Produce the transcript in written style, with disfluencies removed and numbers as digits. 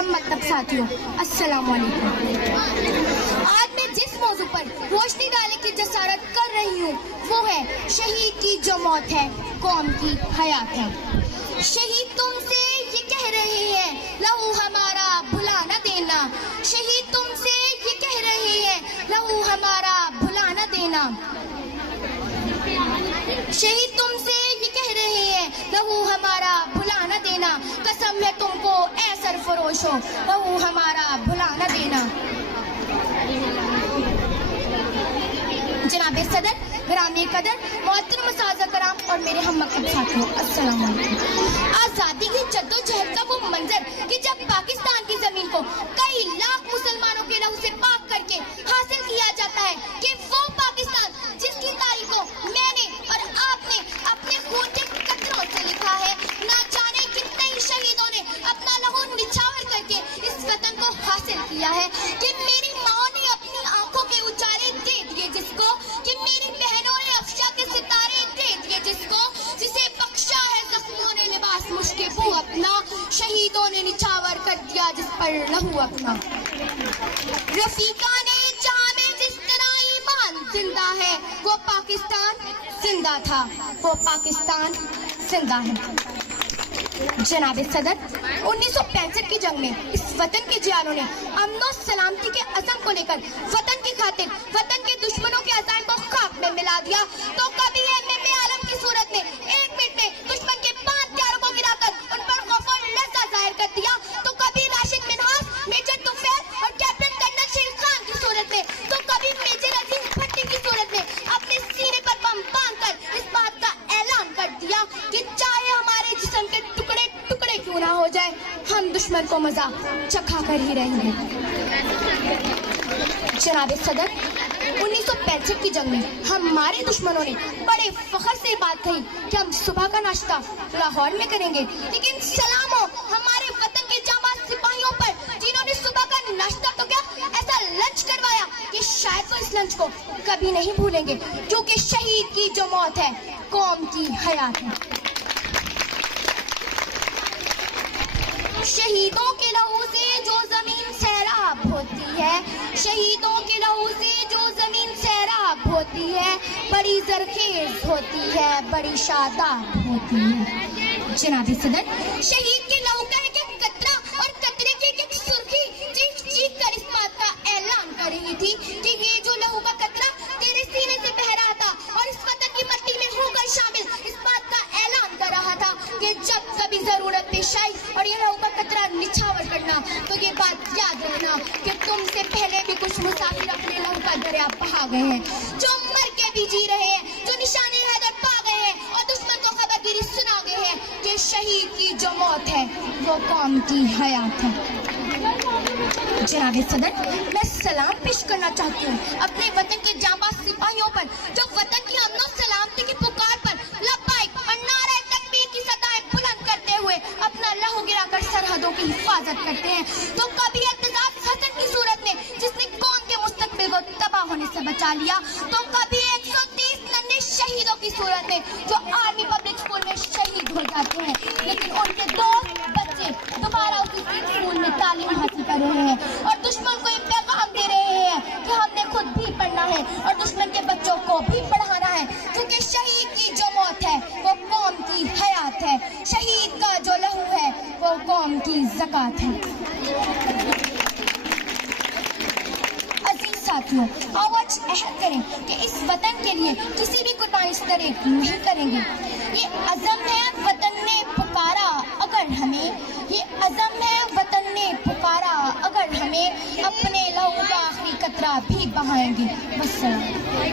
ہم مطلب ساتھیوں، السلام علیکم۔ آج میں جس موضوع پر روشنی ڈالنے کی جسارت کر رہی ہوں وہ ہے شہید کی جو موت ہے قوم کی حیات ہے۔ شہید تم سے یہ کہہ رہے ہیں لہو ہمارا بھلا نہ دینا، شہید تم سے یہ کہہ رہے ہیں لہو ہمارا بھلا نہ دینا، شہید تم سے یہ کہہ رہے ہیں لہو ہمارا بھلا نہ دینا، قسم ہے تم کو اے سرفروشو لہو ہمارا بھلا نہ دینا۔ جناب صدر، گرامی قدر، محترم اساتذہ کرام اور میرے ہم مکتب ساتھیوں، السلام علیکم۔ آزادی کی جدوجہد کا وہ منظر کہ جب پاکستان کی زمین کو کئی لاکھ مسلمانوں کے لہو سے پاک کر کے حاصل کیا جاتا ہے، کہ وہ پاکستان جس کی تاریخ کو میں نے اور آپ نے اپنے خون کے قطروں سے لکھا ہے، نہ جانے کتنے ہی شہیدوں نے اپنا لہو نچھاور کر کے اس وطن کو حاصل کیا ہے، کہ میری ماں نے اپنی آنکھوں کے اجالے دے دیے جس کو، کہ میری بہنوں نے افشا کے ستارے دے دیے جس کو، جسے بخشا ہے زخموں نے لباس مشک بو اپنا، شہیدوں نے نچھاور کر دیا جس پر لہو اپنا۔ رفیقان جہاں میں جس طرح ایمان زندہ ہے، وہ پاکستان زندہ تھا، وہ پاکستان زندہ ہے۔ جناب صدر، 1965 کی جنگ میں اس وطن کے جوانوں نے امن و سلامتی کے عزم کو لے کر وطن کی خاطر وطن کے دشمنوں کے عزائم کو خاک میں ملا دیا، تو کبھی ایم عالم کی صورت میں ایک منٹ میں دشمن کے 5 ہتھیاروں کو گرا کر ان پر خوف اور لرزہ ظاہر کر دیا، تو کبھی راشد منہاس، میجر توفیق اور کیپٹن کرنل شیر خان کی صورت میں، تو کبھی میجر عزیز بھٹی کی صورت میں اپنے سینے پر بم باندھ کر اس بات کا اعلان کر دیا کہ چاہے ہمارے جسم کے ٹکڑے ٹکڑے کیوں نہ ہو جائے، ہم دشمن کو مزہ چکھا کر ہی رہیں گے۔ جناب صدر، 1965 کی جنگ میں ہمارے دشمنوں نے بڑے فخر سے بات کہی کہ ہم صبح کا ناشتہ لاہور میں کریں گے، لیکن سلام ہو ہمارے وطن کے جانباز سپاہیوں پر جنہوں نے صبح کا ناشتہ تو کیا ایسا لنچ کروایا کہ شاید وہ اس لنچ کو کبھی نہیں بھولیں گے، کیونکہ شہید کی جو موت ہے قوم کی حیات ہے۔ شہیدوں کے لہو سے جو زمین سیراب ہوتی ہے، شہیدوں کے لہو سے جو زمین سیراب ہوتی ہے، بڑی زرخیز ہوتی ہے، بڑی شاداب ہوتی ہے۔ جناب صدر، شہید کے لہو کا ایک ایک قطرہ اور قطرے کی ایک ایک سرخی چیخ چیخ کر اس بات کا اعلان کر رہی تھی کہ یہ جو لہو کا قطرہ تیرے سینے سے بہ رہا تھا اور اس وطن کی مٹی میں ہو کر شامل، اس بات کا اعلان کر رہا تھا کہ جب کبھی ضرورت پیش آئی اور یہ لہو کا قطرہ نچھاور کرنا، تو یہ بات یاد رکھنا کہ تم سے پہلے بھی کچھ مسافر اپنے لہو کا دریا بہا گئے ہیں، جو مر کے بھی جی رہے ہیں، جو نشان حیدر پا گئے ہیں اور دشمن کو خبرگیری سنا گئے ہیں کہ شہید کی جو موت ہے وہ قوم کی حیات ہے۔ جناب صدر، میں سلام پیش کرنا چاہتی ہوں اپنے وطن کے جانباز سپاہیوں پر جو وطن کی امن و سلامتی کی پکار پر لبیک اور نعرہ تکبیر کی صدائیں بلند کرتے ہوئے اپنا لہو گرا کر سرحدوں کی حفاظت کرتے ہیں، تو کبھی اعتزاز حسن کی صورت میں جس نے قوم کے مستقبل کو تباہ ہونے سے بچا لیا، تو کبھی 130 ننھے شہیدوں کی صورت میں جو آرمی پبلک اسکول میں شہید ہو جاتے ہیں، لیکن ان کے دوست بچے دوبارہ اسی اسکول میں تعلیم حاصل کر رہے ہیں اور دشمن کو یہ پیغام دے رہے ہیں کہ ہم نے خود بھی پڑھنا ہے اور دشمن کے بچوں کو بھی پڑھانا ہے، کیونکہ شہید کی جو موت ہے وہ قوم کی حیات ہے، شہید کا جو لہو ہے وہ قوم کی زکات ہے۔ عزیز ساتھیوں، آؤ آج عہد کریں کہ اس وطن کے لیے کسی بھی کوتاہی اس طرح نہیں کریں گے۔ یہ عزم ہے وطن نے پکارا اگر ہمیں، یہ عزم ہے وطن نے پکارا اگر ہمیں، اپنے لہو کا آخری قطرہ بھی بہائیں گے۔ والسلام۔